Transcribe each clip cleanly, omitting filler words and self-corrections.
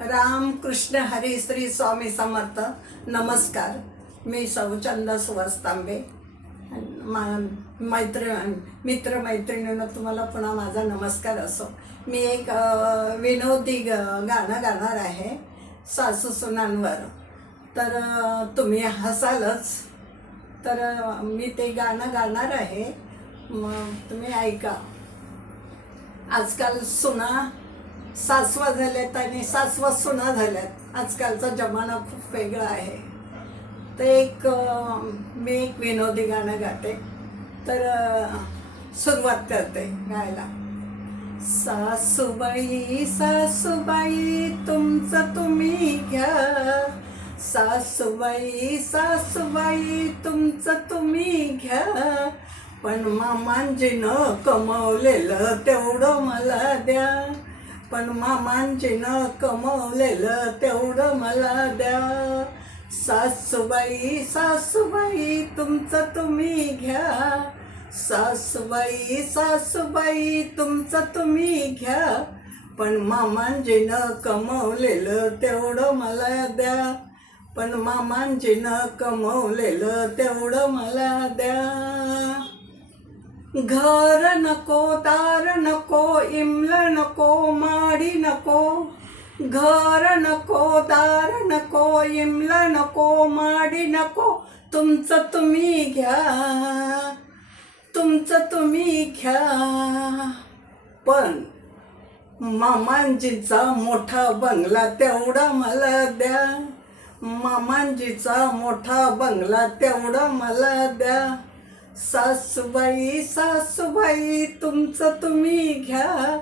राम कृष्ण हरी श्री स्वामी समर्थ. नमस्कार. मी सौचंदा सुहास तांबे. मित्रमैत्रिणींनो, तुम्हाला पुन्हा माझा नमस्कार असो. मी एक विनोदी गाणं गाणार आहे सासू सुनांवर. तर तुम्ही हसालच. तर मी ते गाणं गाणार आहे, मग तुम्ही ऐका. आजकाल सुना सासवा झाल्यात आणि सासवा सुना झाल्यात. आजकालचा जमाना खूप वेगळा आहे. तर मी एक विनोदी गाणं गाते. तर सुरुवात करते गायला. सासूबाई सासूबाई तुमचं तुम्ही घ्या, सासूबाई सासूबाई तुमचं तुम्ही घ्या, पण मामांजीनं कमवलेलं तेवढं मला द्या, पण मामांजीनं कमवलेलं तेवढं मला द्या. सासूबाई सासूबाई तुमचं तुम्ही घ्या, सासूबाई सासूबाई तुमचं तुम्ही घ्या, पण मामांजीनं कमवलेलं तेवढं मला द्या, पण मामांजीनं कमवलेलं तेवढं मला द्या. घर नको, दार नको, इमलं नको, माडी नको, घर नको, दार नको, इमलं नको, माडी नको, तुमचं तुम्ही घ्या, तुमचं तुम्ही घ्या, पण मामांजीचा मोठा बंगला तेवढा मला द्या, मामांजीचा मोठा बंगला तेवढा मला द्या. सासूबाई सासूबाई तुमचं तुम्ही घ्या,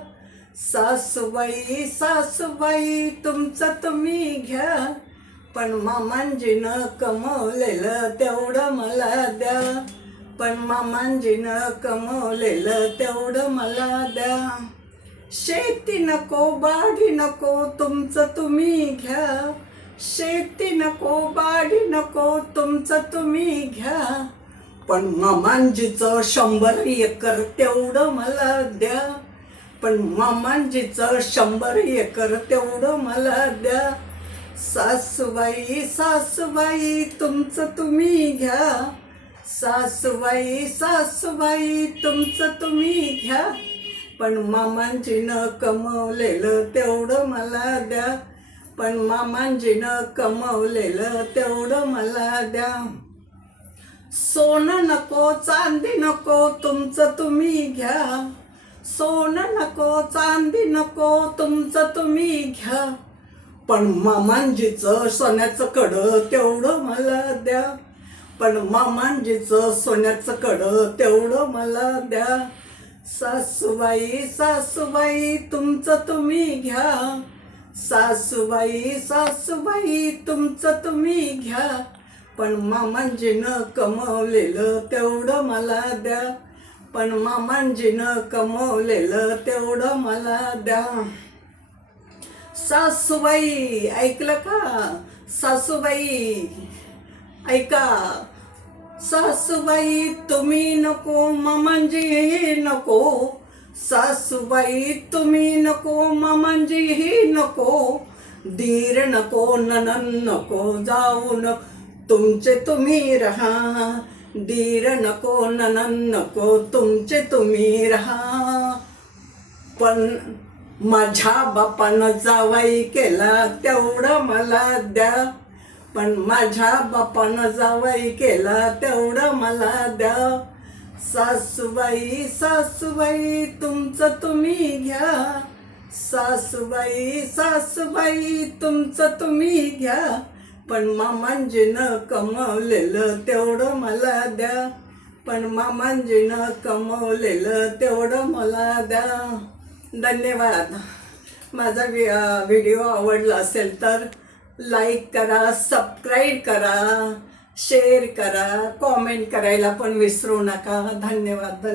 सासूबाई सासूबाई तुमचं तुम्ही घ्या, पण मामांजीनं कमवलेलं तेवढं मला द्या, पण मामांजीनं कमवलेलं तेवढं मला द्या. शेती नको, बाडी नको, तुमचं तुम्ही घ्या, शेती नको, बाडी नको, तुमचं तुम्ही घ्या, पण मामांजीचं 100 एकर तेवढं मला द्या, पण मामांजीचं 100 एकर तेवढं मला द्या. सासूबाई सासूबाई तुमचं तुम्ही घ्या, सासूबाई सासूबाई तुमचं तुम्ही घ्या, पण मामांजीनं कमवलेलं तेवढं मला द्या, पण मामांजीनं कमवलेलं तेवढं मला द्या. सोनं नको, चांदी नको, तुमचं तुम्ही घ्या, सोनं नको, चांदी नको, तुमचं तुम्ही घ्या, पण मामांजीचं सोन्याचं कडं तेवढं मला द्या, पण मामांजीचं सोन्याचं कडं तेवढं मला द्या. सासूबाई सासूबाई तुमचं तुम्ही घ्या, सासूबाई सासूबाई तुमचं तुम्ही घ्या, पण मामांजीनं कमवलेलं तेवढं मला द्या, पण मामांजीनं कमवलेलं तेवढं मला द्या. सासूबाई ऐकलं का? सासूबाई ऐका. सासूबाई तुम्ही नको, मामांजी नको, सासूबाई तुम्ही नको, मामांजी नको, दीर नको, नणंद नको, जाऊ नको, तुमचे तुम्ही रहा, दीर नको, नणंद नको, तुमचे तुम्ही रहा, पण माझ्या बापानं जावाई केला तेवढं मला द्या, पण माझ्या बापानं जावाई केला तेवढं मला द्या. सासूबाई सासूबाई तुमचं तुम्ही घ्या, सासूबाई सासूबाई तुमचं तुम्ही घ्या, पण मामांजीनं कमवलेलं तेवढं मला द्या, पण मामांजीनं कमवलेलं तेवढं मला द्या. धन्यवाद. माझा व्हिडिओ आवडला असेल तर लाईक करा, सबस्क्राईब करा, शेअर करा, कॉमेंट करायला पण विसरू नका. धन्यवाद.